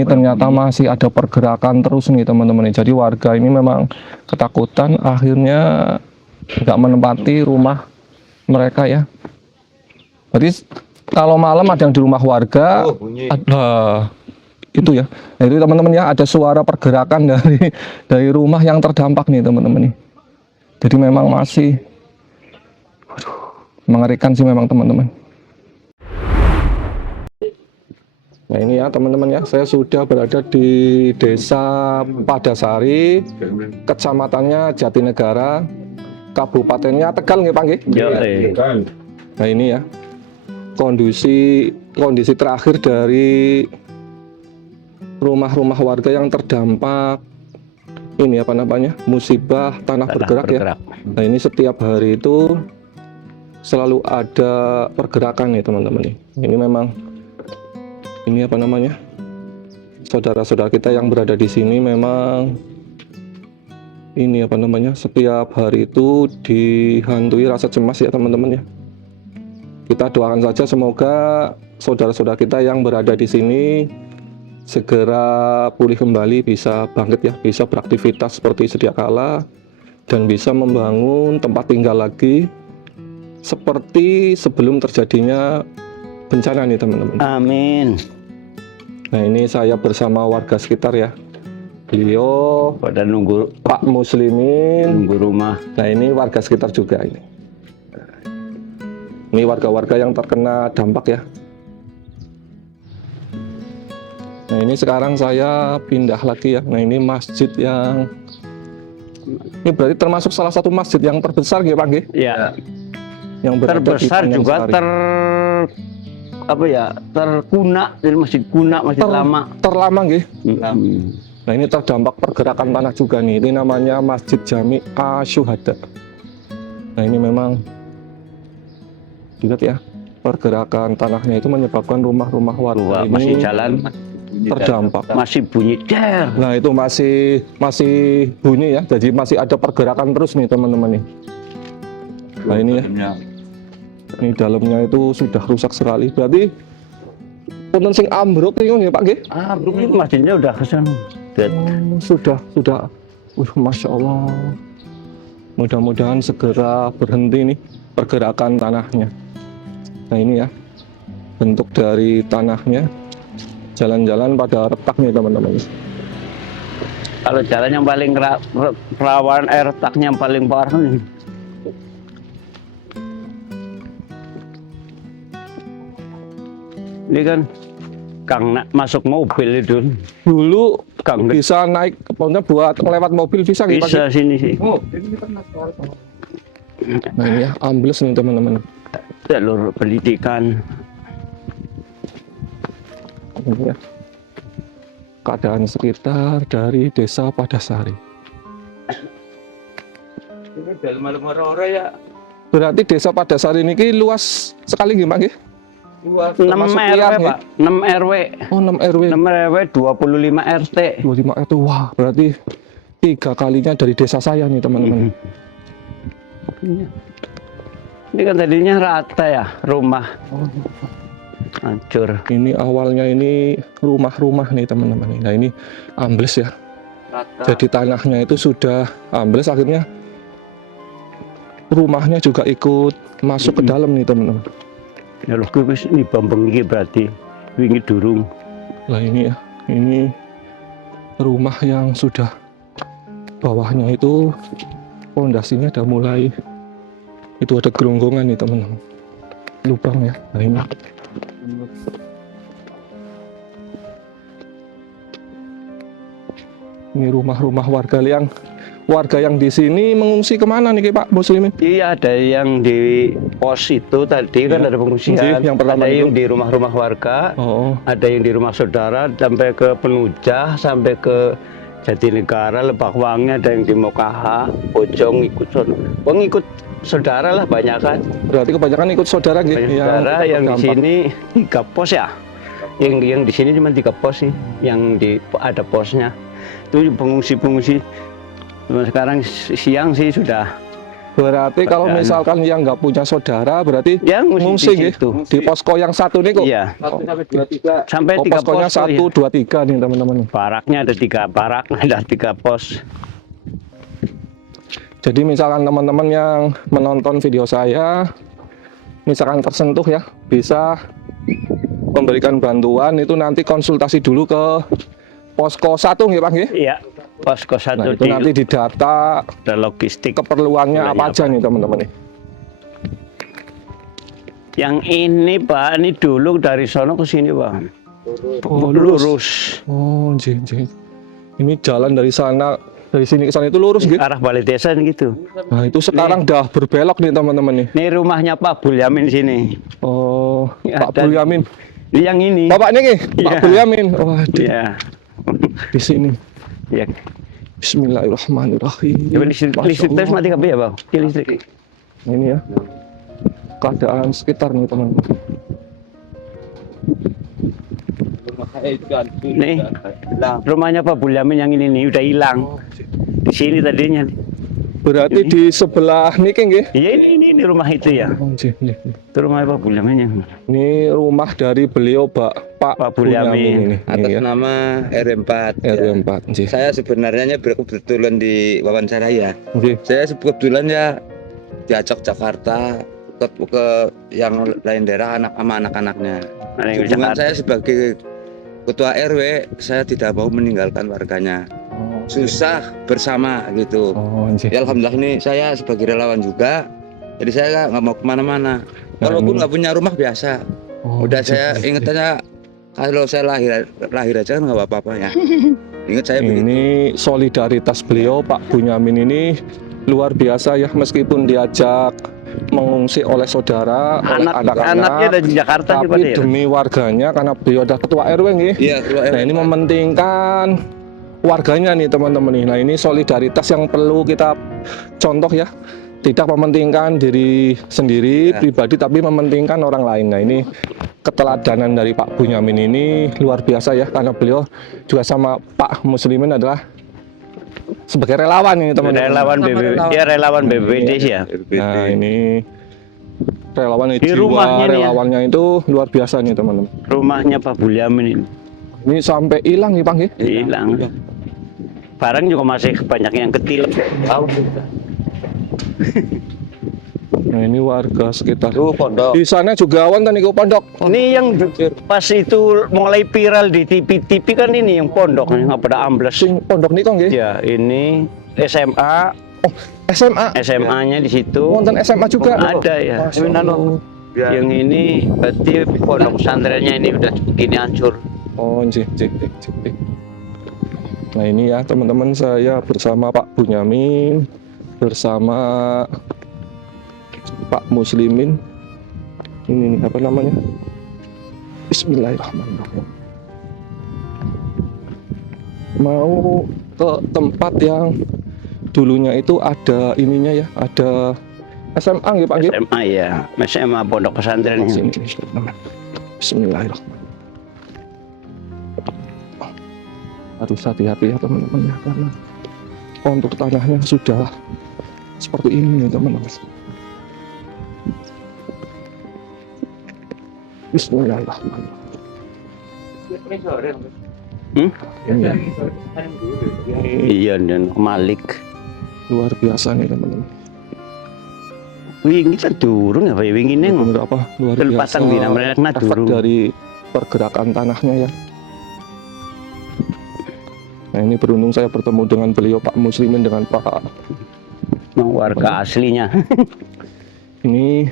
ini ternyata masih ada pergerakan terus nih teman-teman. Jadi warga ini memang ketakutan, akhirnya nggak menempati rumah mereka ya. Berarti kalau malam ada yang di rumah warga, ada itu ya. Nah, itu teman-teman ya, ada suara pergerakan dari rumah yang terdampak nih teman-teman nih. Jadi memang masih mengerikan sih memang teman-teman. Nah ini ya teman-teman ya, saya sudah berada di Desa Padasari, kecamatannya Jatinegara, kabupatennya Tegal nggih Pak nggih? Nah ini ya, kondisi terakhir dari rumah-rumah warga yang terdampak ini apa namanya, musibah tanah bergerak ya. Nah ini setiap hari itu selalu ada pergerakan nih teman-teman nih. Ini memang ini apa namanya, saudara-saudara kita yang berada di sini memang ini apa namanya, setiap hari itu dihantui rasa cemas ya teman-teman ya. Kita doakan saja semoga saudara-saudara kita yang berada di sini segera pulih kembali, bisa bangkit ya, bisa beraktivitas seperti sedia kala dan bisa membangun tempat tinggal lagi seperti sebelum terjadinya bencana nih teman-teman. Amin. Nah ini saya bersama warga sekitar ya. Beliau Pada nunggu Pak Muslimin. nunggu rumah. Nah ini warga sekitar juga ini. Ini warga-warga yang terkena dampak ya. Nah ini sekarang saya pindah lagi ya. Nah ini masjid yang ini berarti termasuk salah satu masjid yang terbesar ya Pak nggih? Ya, Yang berada terbesar di juga Panyangsari. terkuna, jadi masjid kuna, masjid lama. Terlama nggih. Hmm. Nah ini terdampak pergerakan tanah juga nih. Ini namanya Masjid Jami Asyuhada. Nah ini memang lihat ya, pergerakan tanahnya itu menyebabkan rumah-rumah warga ini Masih jalan, terdampak. masih bunyi der. Nah itu masih bunyi ya. Jadi masih ada pergerakan terus nih teman-teman nih. Nah ini ya. Ini dalamnya itu sudah rusak sekali. Berarti punten sing ambruk ini ya Pak nggih? Ini masjidnya udah kesana. Sudah. Masya Allah. Mudah-mudahan segera berhenti nih pergerakan tanahnya. Nah ini ya, bentuk dari tanahnya. Jalan-jalan pada retak nih teman-teman. Kalau jalan yang paling rawan retaknya yang paling parah nih. Ini kan Kang masuk mobil itu. Dulu Kang bisa naik pokoknya buat lewat mobil bisa nggih Pak? bisa sini sih. Nah ini ya, ambles nih teman-teman. Jalur pendidikan. Ini ya, keadaan sekitar dari Desa Padasari. Ini dalam malam-malam ya. Berarti Desa Padasari ini luas sekali nggih Pak nggih? 6 RW Pak, 6 RW. Oh 6 RW. 6 RW 25 RT. 25 RT. Wah, berarti 3 kalinya dari desa saya nih teman-teman. Ini kan tadinya rata ya rumah. Hancur. Ini awalnya ini rumah-rumah nih teman-teman. Nah ini ambles ya. Rata. Jadi tanahnya itu sudah ambles, akhirnya rumahnya juga ikut masuk ke dalam nih teman-teman. Ya loh, ini Bambang ini berarti wingi durung. Nah ini ya, ini rumah yang sudah bawahnya itu pondasinya udah mulai itu ada geronggongan nih teman-teman, lubang ya. Nah ini rumah-rumah warga yang di sini mengungsi kemana nih Pak Muslimin? Iya, ada yang di pos itu tadi kan Ya, ada pengungsian. yang pertama ada yang itu. di rumah-rumah warga, Oh, ada yang di rumah saudara sampai ke Penujah, sampai ke Jatinegara, Lebakwangi, ada yang di Mokaha, Bojong ikut saudara lah banyak kan. berarti kebanyakan ikut saudara gitu. Banyak saudara yang di sini 3 pos ya. Yang di sini cuma 3 pos sih, yang ada posnya. Itu pengungsi. Cuma sekarang siang sih sudah Berarti kalau Anu. misalkan yang nggak punya saudara, berarti Ya ngungsi di nggih? situ. Di posko yang satu nih kok. Iya. Sampai Oh, 3 poskonya pos. 1, 2, 3 nih teman-teman. Baraknya ada 3 barak, ada 3 pos. Jadi misalkan teman-teman yang menonton video saya, misalkan tersentuh ya, bisa memberikan bantuan itu nanti konsultasi dulu ke posko 1 nggih Pak nggih? Iya. Posko 1 Nah, itu nanti didata ada logistik. keperluannya apa aja nih teman-teman nih. Yang ini Pak, ini dulu dari sono ke sini Pak. Oh, Lurus. Oh, jeng. Ini jalan dari sana, dari sini ke sana itu lurus gitu. Arah balai desa gitu. Nah, itu sekarang dah berbelok nih teman-teman nih. Ini rumahnya Pak Bulyamin sini. Oh, Ya, Pak dan- Bulyamin. Yang ini. Bapak nih, Pak Iya. Bulyamin. Waduh, Iya. di sini. Ya. Bismillahirrahmanirrahim. Coba listrik Masya terus Allah. mati kabeh ya, Bang? Ini listrik. Ini ya, keadaan sekitar nih teman-teman. Nih. Rumahnya Pak Bulyamin yang ini nih udah hilang. Di sini tadinya. nih. Berarti di sebelah nih nggih. Iya ini rumah itu ya. Oh, jeng. Itu rumah Pak Bulyamin yang Ini rumah dari beliau Pak Pak Bulyamin. ini. Atas Ini ya. nama RW4. RW4. Jeng. Saya sebenarnya kebetulan di wawancara ya. Jeng. Saya kebetulan ya diajak Jakarta ke yang lain daerah sama anak-anaknya. Ada yang di Hubungan Jakarta. saya sebagai ketua RW, saya tidak mau meninggalkan warganya. Oh, Susah bersama gitu. Oh, jeng. Ya alhamdulillah ini saya sebagai relawan juga. Jadi saya nggak mau kemana-mana. Walaupun ini- nggak punya rumah biasa. Oh, Udah jeng. saya ingat aja kalau saya lahir aja kan nggak apa-apa ya. Ingat saya begitu. Ini solidaritas beliau Pak Bunyamin ini luar biasa ya, meskipun diajak mengungsi oleh saudara, oleh Anaknya anak-anak, ada di Jakarta sih Pak. tapi demi warganya karena beliau adalah ketua RW nggih. Iya, ketua Nah, RW. ini mementingkan warganya nih teman-teman nih. Nah, ini solidaritas yang perlu kita contoh ya. Tidak mementingkan diri sendiri Ya. pribadi tapi mementingkan orang lain. Nah, ini keteladanan dari Pak Bunyamin ini luar biasa ya, karena beliau juga sama Pak Muslimin adalah sebagai relawan ini teman-teman. Relawan BBB, dia relawan BBBD sih ya. Nah, ini relawan Di jiwa rumahnya nih ya. relawannya itu luar biasa nih teman-teman. Rumahnya Pak Bulyamin ini Ini sampai hilang nih Pak nggih. hilang. Barang juga masih banyak yang kecil. Nah, ini warga sekitar. Itu pondok. Di sana juga wonten niku pondok. Ini yang pas itu mulai viral di TV kan ini yang pondok nih nggak pada ambles. Sing pondok niku nggih. Ya ini SMA, Oh, SMA. SMA-nya di situ Wonten SMA juga. ada ya. Masya Allah. Yang ini berarti pondok pesantrennya ini udah begini hancur. Oh, jih. Nah, ini ya teman-teman, saya bersama Pak Bunyamin, bersama Pak Muslimin. Ini nih, apa namanya? Bismillahirrahmanirrahim. Mau ke tempat yang dulunya itu ada ininya ya, ada SMA nggih Pak nggih? SMA ya, SMA pondok pesantren. Sini, teman. Bismillahirrahmanirrahim. Harus hati-hati ya teman-teman ya, karena untuk tanahnya sudah seperti ini nih teman-teman. Bismillahirrahmanirrahim. Ini ya, Iya dan Malik. luar biasa nih teman-teman. Wingi kan durung ya Pak, wingi neng. Berapa luar biasa Telepatan bina mereka efek durung. dari pergerakan tanahnya ya. Nah, ini beruntung saya bertemu dengan beliau Pak Muslimin, dengan Pak Warga aslinya. ini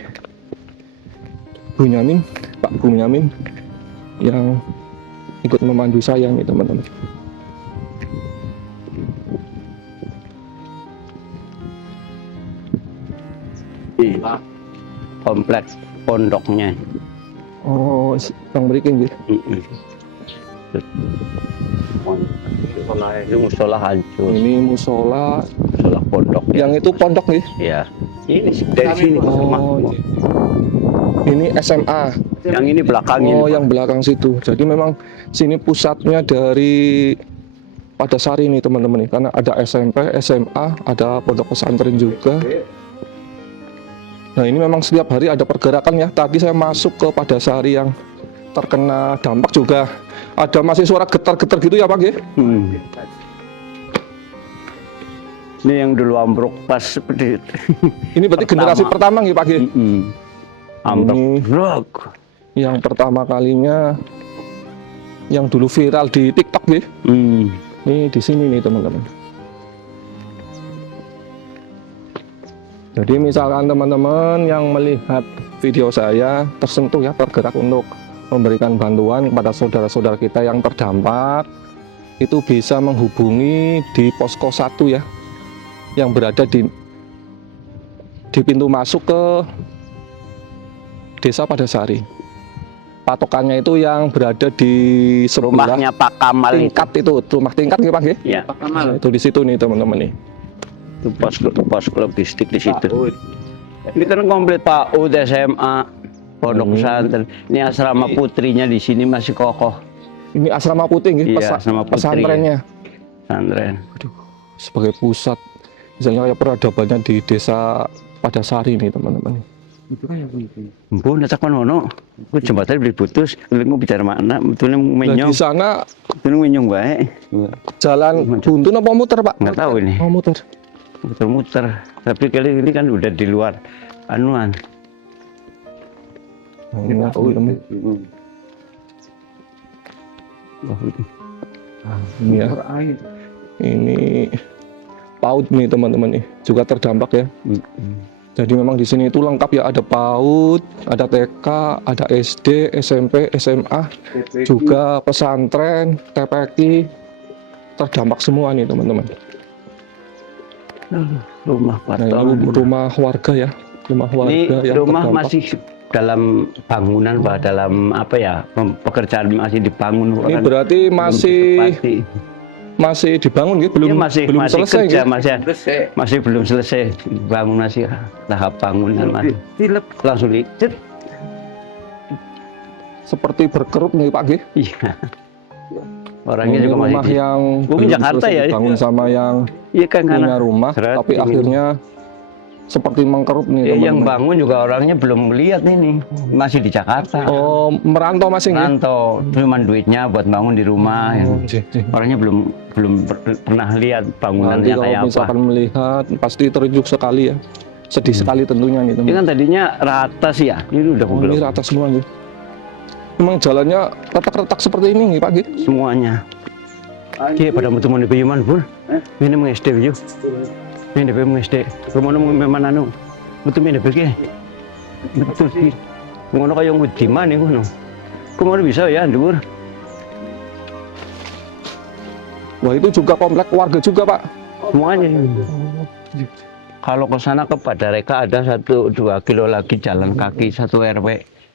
Bunyamin, Pak Bunyamin yang ikut memandu saya nih teman-teman. Kompleks pondoknya. Oh, yang berikin gitu. Itu musola hancur, Ini musola, musola pondok. yang itu pondok nih. Ya, ini dari sini rumah. Oh, ini SMA. Yang ini belakangnya. Oh, yang belakang situ. Jadi memang sini pusatnya dari Padasari nih teman-teman nih, karena ada SMP, SMA, ada pondok pesantren juga. Nah ini memang setiap hari ada pergerakan ya. Tadi saya masuk ke Padasari yang terkena dampak juga ada masih suara getar-getar gitu ya Pak ya? Ini yang dulu ambruk pas seperti Ini berarti generasi pertama nih Pak ya? ambruk. Ini Brok. yang pertama kalinya yang dulu viral di TikTok ya? Ini di sini nih teman-teman. Jadi misalkan teman-teman yang melihat video saya tersentuh ya, bergerak untuk memberikan bantuan kepada saudara-saudara kita yang terdampak, itu bisa menghubungi di posko 1 ya, yang berada di pintu masuk ke Desa Padasari. Patokannya itu yang berada di sebelah Rumahnya Pak Kamal tingkat itu, rumah tingkat ya Pak ya? Ya, Nah, itu di situ nih teman-teman nih. itu pos logistik di situ. Ini kan komplit PAUD, SMA, pondok pesantren. Ini asrama putrinya di sini masih kokoh. Ini asrama putih nih, Iya, asrama putri. pesantrennya. Pesantren. Sebagai pusat misalnya kayak peradabannya di Desa Padasari nih teman-teman. Bu, natak manono. Ku jembatan beli putus. Lu bicara mana? Betulnya Nah, menyong. di sana Betulnya menyong baik. jalan buntu apa muter Pak? Nggak tahu ini. Oh muter. Muter-muter. Tapi kali ini kan udah di luar anuan. Nah, ini ya, teman-teman. Ini ya. Ini PAUD nih teman-teman nih, juga terdampak ya. Jadi memang di sini itu lengkap ya, ada PAUD, ada TK, ada SD, SMP, SMA, juga pesantren, TPQ, terdampak semua nih teman-teman. Rumah Nah, ini rumah warga ya, rumah warga Ini yang rumah terdampak. masih dalam bangunan, Pak, dalam apa ya, pekerjaan masih dibangun. Ini Kan berarti belum ditempati. masih dibangun gitu, belum Iya, masih selesai kerja, gitu. masih belum selesai bangun, masih tahap bangunan masih. Langsung dicet. Seperti berkerut nih Pak G. Iya. Orangnya Ini juga masih rumah yang Mungkin belum Jakarta selesai ya. dibangun sama yang Iya kan, punya karena rumah, Serat tapi ini. akhirnya seperti mengkerut nih ya, yang teman-teman. bangun juga orangnya belum melihat ini, masih di Jakarta. Oh, merantau masih nggih? Rantau, cuman duitnya buat bangun di rumah. Ya. Jih, jih. Orangnya belum pernah lihat Nanti bangunannya kalau kayak apa. misalkan melihat pasti terjuk sekali ya, sedih sekali tentunya nih Ini teman. kan tadinya rata sih ya, ini udah Oh, belum ini rata semua nih. Memang jalannya retak-retak seperti ini nih Pak G. semuanya. Dia pada mau temuan di Piyuman, Bur. Ini mau SD view. Ini mau SD. Kemana mau memang anu. Betul ini pergi. Betul sih. Ngono kayak yang di mana ngono. Kemana bisa ya, Bur? Wah itu juga komplek warga juga Pak. Semuanya. Kalau ke sana ke Padareka ada 1-2 kilo lagi jalan kaki 1 RW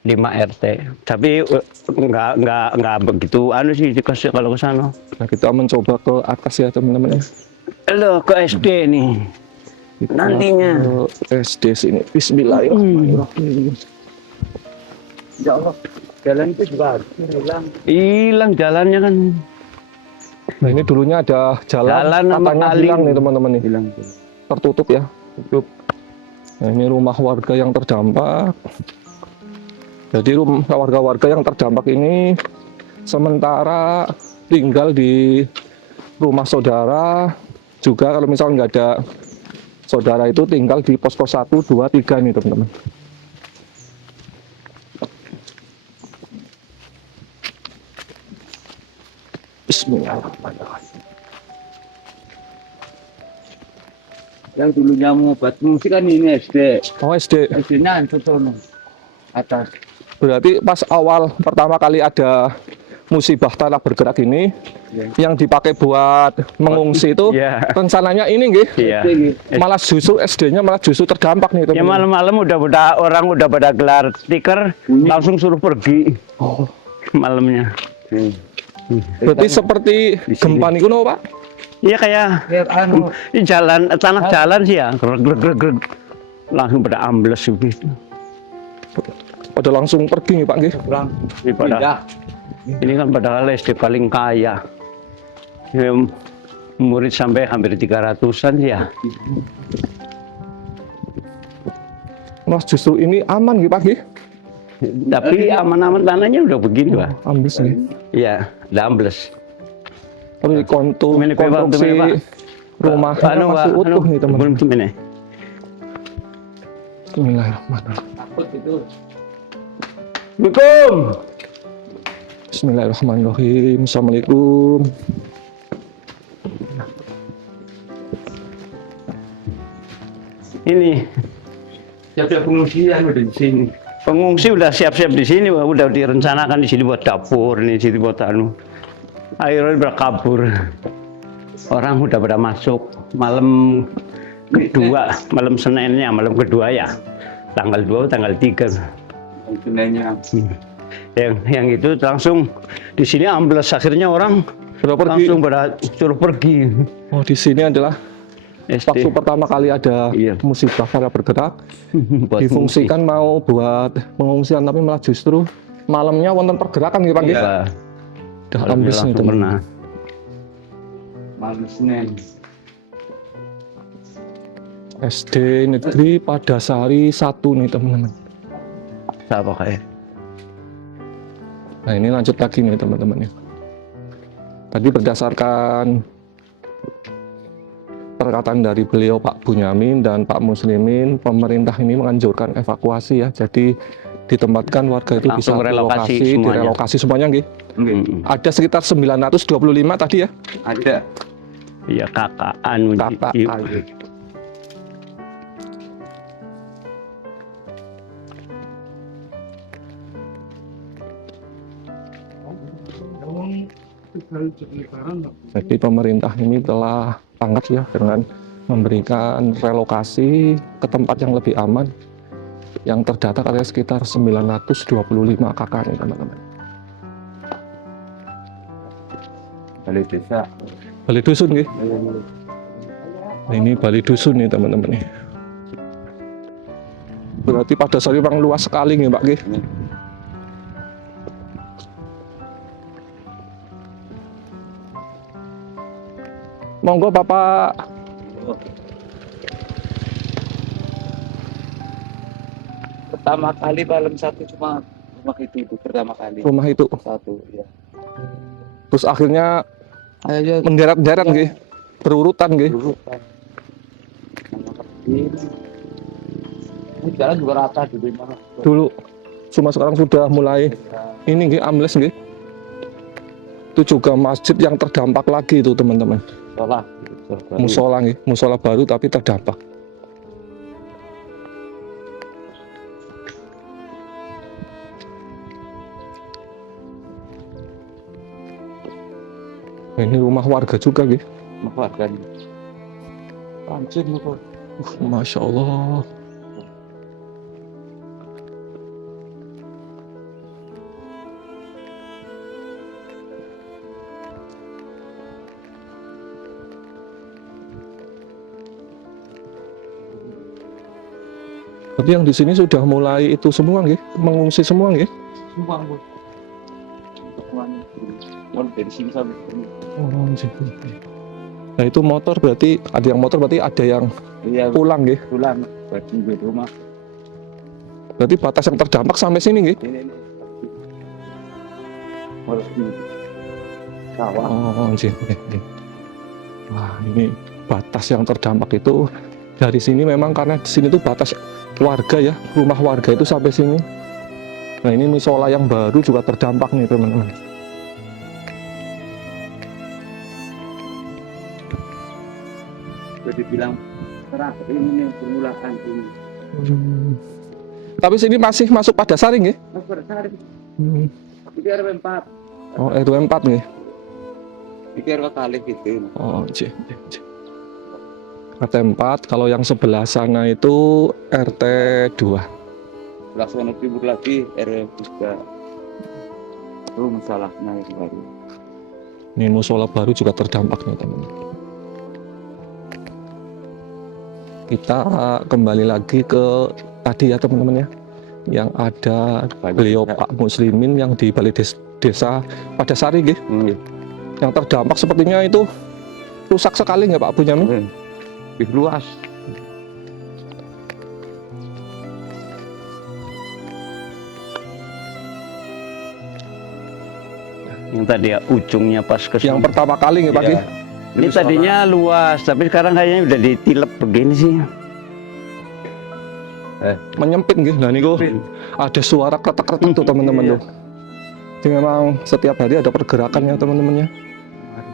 5 RT. Tapi nggak begitu anu sih kalau ke sana. Nah kita mencoba ke atas ya teman-teman ya. Halo ke SD nih. Kita Nantinya. ke SD sini. Bismillahirrahmanirrahim. Ya Allah, jalan itu juga hilang. Hilang jalannya kan. Nah ini dulunya ada jalan sama katanya kali. hilang nih teman-teman nih. Hilang. Tertutup ya. Tutup. Nah ini rumah warga yang terdampak. Jadi warga-warga yang terdampak ini sementara tinggal di rumah saudara, juga kalau misalnya nggak ada saudara itu tinggal di posko 1, 2, 3 nih teman-teman. Bismillahirrahmanirrahim. Yang dulunya mau buat musik kan ini SD. Oh SD. SD-nya hancur sono. Atas. Berarti pas awal pertama kali ada musibah tanah bergerak ini, yang dipakai buat mengungsi itu Iya. rencananya ini nggih. Iya. Malah justru SD-nya malah justru terdampak nih Ya teman-teman. malam-malam orang udah pada gelar stiker, langsung suruh pergi Oh, malamnya. berarti seperti gempa niku no, Pak? Iya kayak Lihat anu. ini jalan tanah jalan sih ya, greg, langsung pada ambles gitu. Pada langsung pergi nih Pak nggih. Kurang. Daripada ini kan padahal SD paling kaya. Ya, murid sampai hampir 300-an sih ya. Mas justru ini aman gitu Pak nggih? Tapi aman-aman tanahnya udah begini Pak. Ambles nih. Iya, udah ambles. Tapi konstruksi rumah masih utuh nih teman. Belum ini. Bismillahirrahmanirrahim. Takut itu. Assalamualaikum. Bismillahirrahmanirrahim. Assalamualaikum. Ini Siap-siap pengungsian udah di sini. pengungsi udah siap-siap di sini, Pak. Udah direncanakan di sini buat dapur, nih sini buat anu. Akhirnya berkabur. Orang udah pada masuk malam kedua, malam Seninnya, malam kedua ya. Tanggal 2, tanggal 3. Sebenarnya Yang itu langsung di sini ambles, akhirnya orang Sudah pergi. langsung pada suruh pergi. Oh, di sini adalah waktu SD pertama kali ada Iya. musibah para bergerak. buat Difungsikan mau buat pengungsian tapi malah justru malamnya wonten pergerakan gitu Pak nggih. Iya. Udah ambles nih Langsung teman. pernah. malam Senin. SD Negeri Padasari 1 nih teman-teman. Apa kayak? Nah ini lanjut lagi nih teman-teman ya. Tadi berdasarkan perkataan dari beliau Pak Bunyamin dan Pak Muslimin, pemerintah ini menganjurkan evakuasi ya. Jadi ditempatkan warga itu bisa Langsung relokasi semuanya. direlokasi semuanya nggih. Ada sekitar 925 tadi ya. Ada. Iya kakak anu Kakak. Jadi pemerintah ini telah tanggap ya dengan memberikan relokasi ke tempat yang lebih aman. Yang terdata katanya sekitar 925 kakak nih teman-teman. Balai desa. Balai dusun nggih. Ini balai dusun nih teman-teman nih. Berarti Padasari memang luas sekali nih Pak nggih. Monggo Bapak. Pertama kali malam 1 cuma rumah itu pertama kali. Rumah itu. Satu ya. Terus akhirnya Ayo mendarat-darat nggih. Berurutan nggih. dulu kan. Ini jalan juga rata di mana. Dulu cuma sekarang sudah mulai ini nggih ambles nggih. Itu juga masjid yang terdampak lagi itu teman-teman. Salah. Musola nggih, musola baru tapi terdampak. Ini rumah warga juga nggih. Warga nih. Pancing itu. Masya Allah. Tapi yang di sini sudah mulai itu semua nggih, mengungsi semua nggih. Semua Bu. Semuanya. Mulai dari sini sampai sini. Oh, anjir. Nah itu motor berarti ada yang motor berarti ada yang Iya, pulang nggih. pulang buat di rumah. Berarti batas yang terdampak sampai sini nggih. Ini. Harus di sawah. Oh, anjir. Wah, ini batas yang terdampak itu dari sini memang karena di sini tuh batas warga ya, rumah warga itu sampai sini. Nah, ini musola yang baru juga terdampak nih, teman-teman. Jadi bilang terang ini permulaan ini. Tapi sini masih masuk Padasari nggih? Mas Bersari. Hmm. Ini RW 4. Oh, RW 4 nggih. Ini RW kali gitu. Oh, anjir. RT 4, kalau yang sebelah sana itu RT 2. Laksana timur lagi RW 3. Itu masalahnya yang baru. Ini musola baru juga terdampak nih, teman-teman. Kita kembali lagi ke tadi ya teman-teman ya, yang ada beliau Pak Muslimin yang di Balai Desa Padasari nggih. Yang terdampak sepertinya itu rusak sekali nggak Pak Bunyamin? Lebih luas. yang tadi ya, ujungnya pas ke Yang pertama kali nggih Pak nggih. Ini tadinya luas, tapi sekarang kayaknya udah ditilep begini sih. Menyempit nggih. Nah niku ada suara kretek-kretek tuh teman-teman tuh. Jadi memang setiap hari ada pergerakan ya teman-teman ya.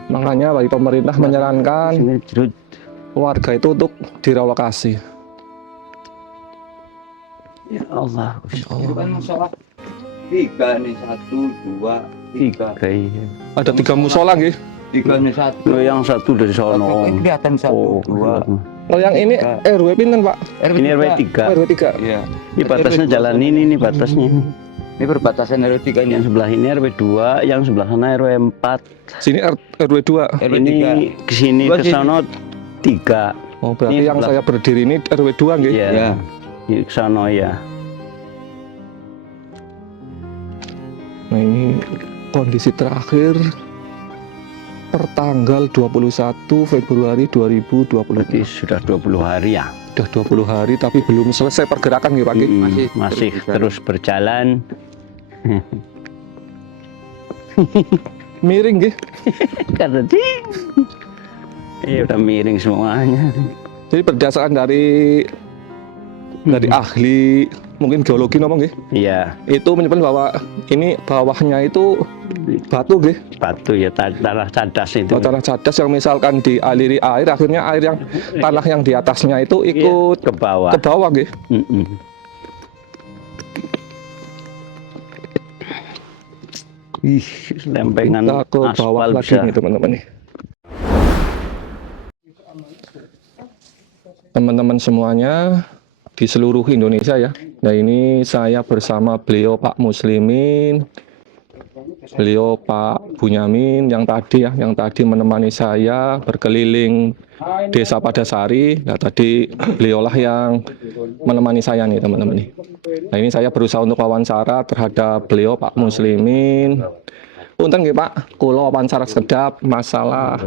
Makanya bagi pemerintah menyarankan Ini jerut. warga itu untuk direlokasi. Ya Allah, Itu kan musola 3 nih, 1, 2, 3. Iya. Ada 3 musola nggih. 3 nih 1. Lo yang satu dari sono. Ini kelihatan 1, 2. Oh yang ini RW pinten Pak? Ini RW 3. RW 3. Iya. Ini batasnya jalan ini nih batasnya. Ini perbatasan RW 3 nya. Yang sebelah ini RW 2, yang sebelah sana RW 4. Sini RW 2. RW Ini 3. ke sini Dua ke sini. sono 3. Oh berarti Ini yang sebelah. saya berdiri ini RW 2 nggih. Iya. Ya. Ini ke sono ya. Nah ini kondisi terakhir pertanggal 21 Februari 2020. Berarti sudah 20 hari ya. Sudah 20 hari tapi belum selesai pergerakan nggih Pak nggih. Masih terus berjalan. Miring nggih. Karena udah miring semuanya. Jadi berdasarkan dari ahli mungkin geologi napa nggih? Iya, Itu menyebutkan bahwa ini bawahnya itu batu nggih. batu ya tanah cadas itu. Tanah cadas yang misalkan dialiri air akhirnya air yang tanah yang di atasnya itu ikut Ke bawah. ke bawah nggih. Mm-mm. Ih, lempengan Kita ke bawah aspal lagi bisa. nih teman-teman nih. Teman-teman semuanya di seluruh Indonesia ya. Nah ini saya bersama beliau Pak Muslimin, beliau Pak Bunyamin yang tadi menemani saya berkeliling Desa Padasari. Nah tadi beliaulah yang menemani saya nih teman-teman nih. Nah ini saya berusaha untuk wawancara terhadap beliau Pak Muslimin. Punten nggih Pak, kula wawancara sekedap masalah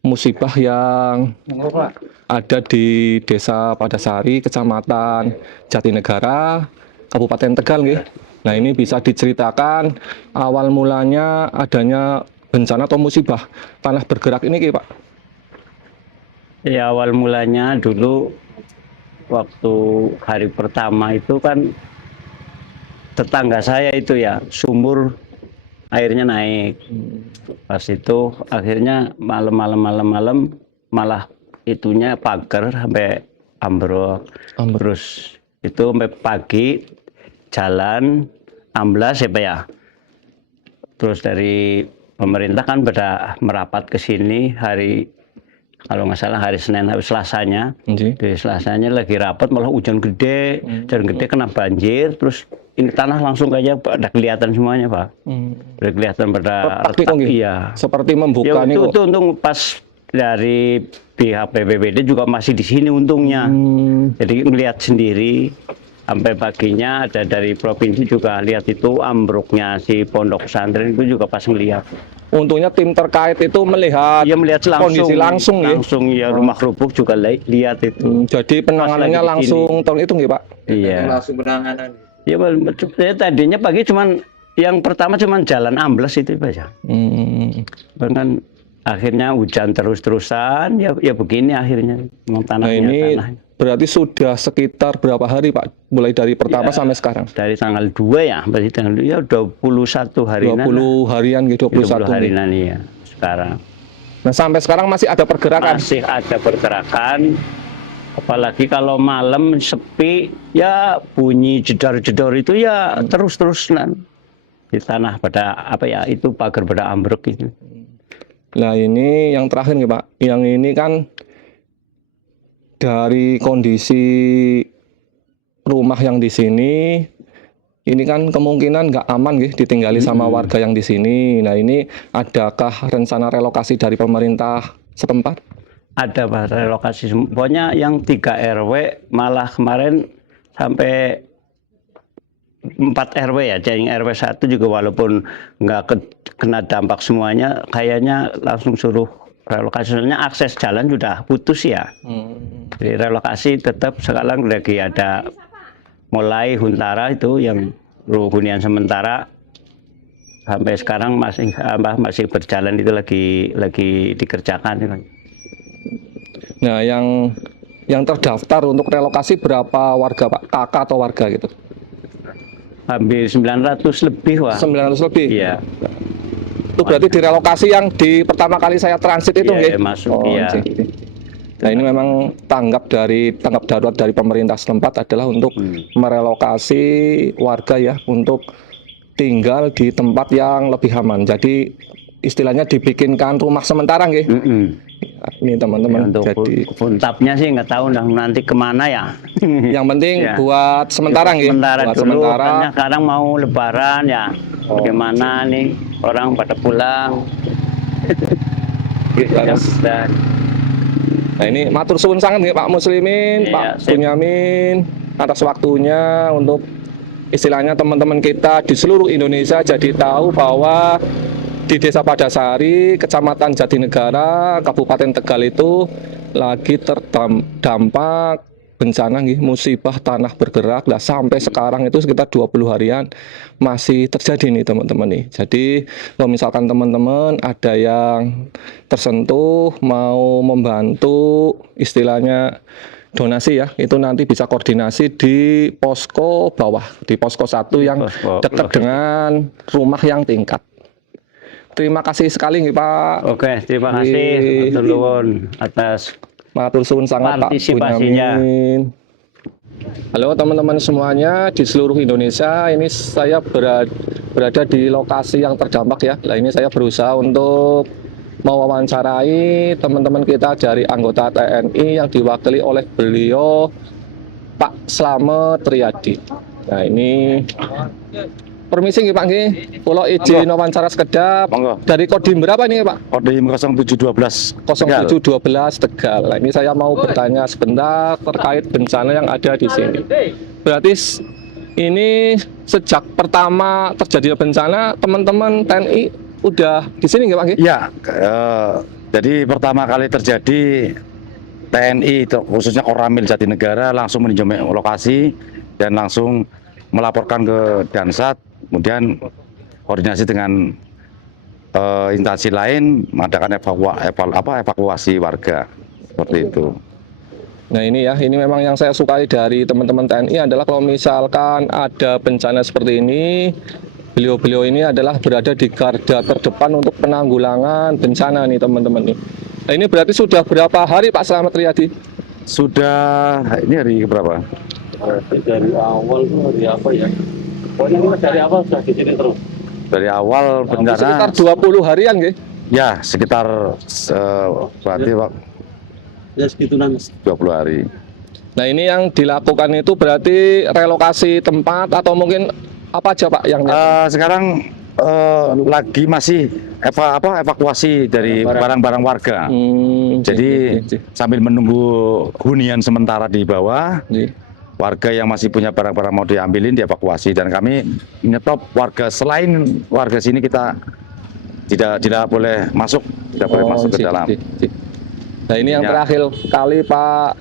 musibah yang ada di Desa Padasari, Kecamatan Jatinegara, Kabupaten Tegal nggih. Nah, ini bisa diceritakan awal mulanya adanya bencana atau musibah tanah bergerak ini nggih, Pak? Ya awal mulanya dulu waktu hari pertama itu kan tetangga saya itu ya sumur airnya naik. Pas itu akhirnya malam malah itunya pagar sampai ambrol. Terus itu sampai pagi jalan amblas ya Pak ya. Terus dari pemerintah kan pada merapat ke sini hari kalau nggak salah hari Senin hari Selasanya. Nggih. Di Selasanya lagi rapat malah hujan gede kena banjir terus ini tanah langsung kayak pada kelihatan semuanya Pak. Udah kelihatan pada Retak nih, nggih? iya. Seperti Ya membuka nih itu kok. untung pas dari pihak BPBD juga masih di sini untungnya. Jadi melihat sendiri sampai paginya ada dari provinsi juga lihat itu ambruknya si pondok pesantren itu juga pas ngelihat. Untungnya tim terkait itu melihat Dia melihat langsung kondisi langsung ya. langsung ya rumah rubuh juga lihat itu. Jadi penanganannya Pas lagi di langsung tahun itu nggih, Pak? Iya. Langsung penanganan. Ya saya tadinya pagi cuman yang pertama cuman jalan amblas itu Pak ya. Kan akhirnya hujan terus-terusan ya begini akhirnya memang Nah tanahnya ini tanah. berarti sudah sekitar berapa hari Pak? Mulai dari pertama sampai sekarang? Dari tanggal 2 ya, berarti tanggal 2 ya 21 harian. 20 harian gitu, 20 21 nih. harian ya sekarang. Nah sampai sekarang masih ada pergerakan? Masih ada pergerakan. Apalagi kalau malam sepi ya bunyi jedor-jedor itu ya terus-terusan di tanah pada apa ya itu pagar pada ambruk itu. Nah ini yang terakhir nih Pak, yang ini kan dari kondisi rumah yang di sini, ini kan kemungkinan nggak aman gitu ditinggali sama warga yang di sini. Nah ini adakah rencana relokasi dari pemerintah setempat? Ada Pak relokasi, pokoknya yang 3 RW malah kemarin sampai 4 RW ya, jadi RW 1 juga walaupun nggak kena dampak semuanya, kayaknya langsung suruh relokasi. Soalnya akses jalan sudah putus ya. Jadi relokasi tetap sekarang lagi ada mulai Huntara itu yang hunian sementara sampai sekarang masih berjalan, itu lagi dikerjakan itu. Nah, yang terdaftar untuk relokasi berapa warga Pak? Kakak atau warga gitu? Hampir 900 lebih, Wah. 900 lebih. Iya. Itu berarti direlokasi yang di pertama kali saya transit itu, Iya, nggih? masuk, Oh, iya. nggih. Nah, ini memang tanggap darurat dari pemerintah setempat adalah untuk merelokasi warga ya, untuk tinggal di tempat yang lebih aman. Jadi istilahnya dibikinkan rumah sementara, nggih. Ini teman-teman. Untuk Jadi puntapnya sih nggak tahu nanti kemana ya. yang penting Ya. buat sementara, nggih. Sementara Buat dulu, sementara. karena sekarang mau Lebaran ya. Bagaimana nih orang pada pulang. Dan Nah, ini matur suwun sangat nih Pak Muslimin, Iya, Pak sip. Bunyamin atas waktunya untuk istilahnya teman-teman kita di seluruh Indonesia jadi tahu bahwa di Desa Padasari, Kecamatan Jatinegara, Kabupaten Tegal itu lagi terdampak bencana nggih, musibah tanah bergerak. Lah sampai sekarang itu sekitar 20 harian masih terjadi nih teman-teman nih. Jadi kalau misalkan teman-teman ada yang tersentuh mau membantu istilahnya donasi ya, itu nanti bisa koordinasi di posko bawah, di posko 1 yang posko dekat bawah. dengan rumah yang tingkat. Terima kasih sekali nih Pak. Oke, terima kasih Nggih. Matur nuwun atas Matur suwun sangat Pak partisipasinya. Bunyamin. Halo teman-teman semuanya di seluruh Indonesia, ini saya berada di lokasi yang terdampak ya. Nah, ini saya berusaha untuk mewawancarai teman-teman kita dari anggota TNI yang diwakili oleh beliau Pak Slamet Riyadi. Nah, ini permisi nggih Pak nggih. Kula izin wawancara sekedap. Monggo. Dari Kodim berapa nih Pak? Kodim 0712 0712 Tegal. Nah, ini saya mau bertanya sebentar terkait bencana yang ada di sini. Berarti ini sejak pertama terjadi bencana, teman-teman TNI udah di sini nggak Pak? Nggih? Ya, jadi pertama kali terjadi TNI khususnya Koramil Jatinegara langsung meninjau lokasi dan langsung melaporkan ke Dansat, kemudian koordinasi dengan instansi lain mengadakan evakuasi warga seperti itu. Nah ini ya, ini memang yang saya sukai dari teman-teman TNI adalah kalau misalkan ada bencana seperti ini, beliau-beliau ini adalah berada di garda terdepan untuk penanggulangan bencana nih teman-teman nih. Nah ini berarti sudah berapa hari Pak Slamet Riyadi? Sudah, ini hari berapa? Dari awal tuh hari apa ya? Pokoknya ini dari awal sudah di sini terus. Dari awal Sekitar bencana 20 harian nggih? ya sekitar berarti Pak, Ya segituan. 20 hari. Nah ini yang dilakukan itu berarti relokasi tempat atau mungkin apa aja Pak yang Sekarang lagi masih evakuasi dari barang-barang warga. Jadi sambil menunggu hunian sementara di bawah, warga yang masih punya barang-barang mau diambilin dievakuasi, dan kami menyetop warga selain warga sini kita tidak boleh masuk, ke dalam. Nah ini yang Ya. terakhir kali Pak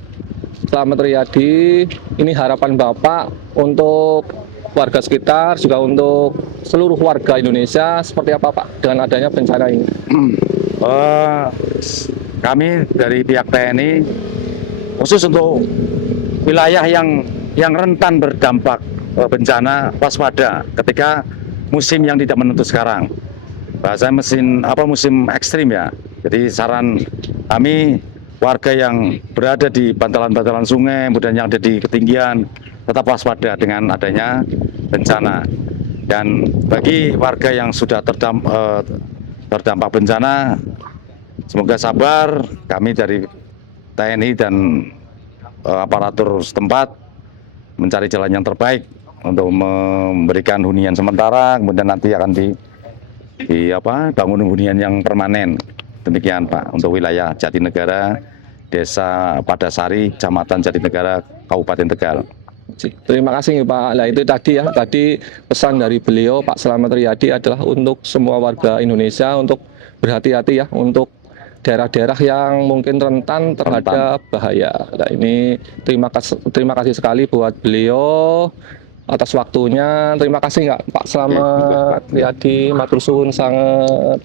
Slamet Riyadi, ini harapan Bapak untuk warga sekitar juga untuk seluruh warga Indonesia seperti apa Pak dengan adanya bencana ini? Kami dari pihak TNI khusus untuk wilayah yang rentan berdampak bencana, waspada ketika musim yang tidak menentu sekarang. Bahasa musim ekstrim ya. Jadi saran kami warga yang berada di bantalan-bantalan sungai, kemudian yang ada di ketinggian tetap waspada dengan adanya bencana. Dan bagi warga yang sudah terdampak bencana, semoga sabar. Kami dari TNI dan aparatur setempat mencari jalan yang terbaik untuk memberikan hunian sementara, kemudian nanti akan bangun hunian yang permanen. Demikian Pak untuk wilayah Jatinegara, Desa Padasari, Kecamatan Jatinegara, Kabupaten Tegal. Terima kasih Pak. Nah itu tadi pesan dari beliau Pak Slamet Riyadi adalah untuk semua warga Indonesia untuk berhati-hati ya untuk daerah-daerah yang mungkin rentan terhadap bahaya. Nah ini terima kasih sekali buat beliau atas waktunya. Terima kasih nggak Pak Slamet, Riyadi, matur suwun sangat.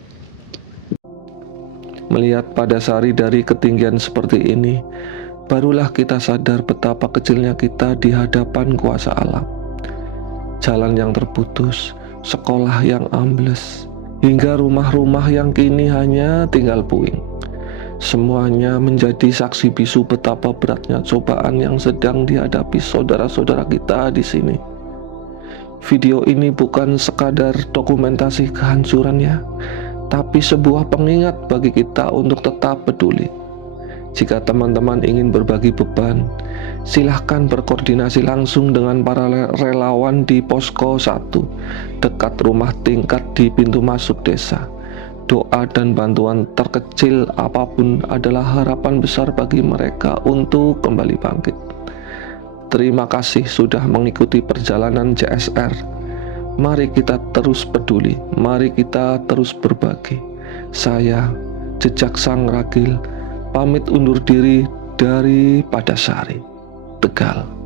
Melihat Padasari dari ketinggian seperti ini, barulah kita sadar betapa kecilnya kita di hadapan kuasa alam. Jalan yang terputus, sekolah yang ambles, hingga rumah-rumah yang kini hanya tinggal puing. Semuanya menjadi saksi bisu betapa beratnya cobaan yang sedang dihadapi saudara-saudara kita di sini. Video ini bukan sekadar dokumentasi kehancurannya, tapi sebuah pengingat bagi kita untuk tetap peduli. Jika teman-teman ingin berbagi beban, silahkan berkoordinasi langsung dengan para relawan di Posko 1 dekat rumah tingkat di pintu masuk desa. Doa dan bantuan terkecil apapun adalah harapan besar bagi mereka untuk kembali bangkit. Terima kasih sudah mengikuti perjalanan JSR. Mari kita terus peduli, mari kita terus berbagi. Saya, Jejak Sang Ragil, pamit undur diri dari Padasari, Tegal.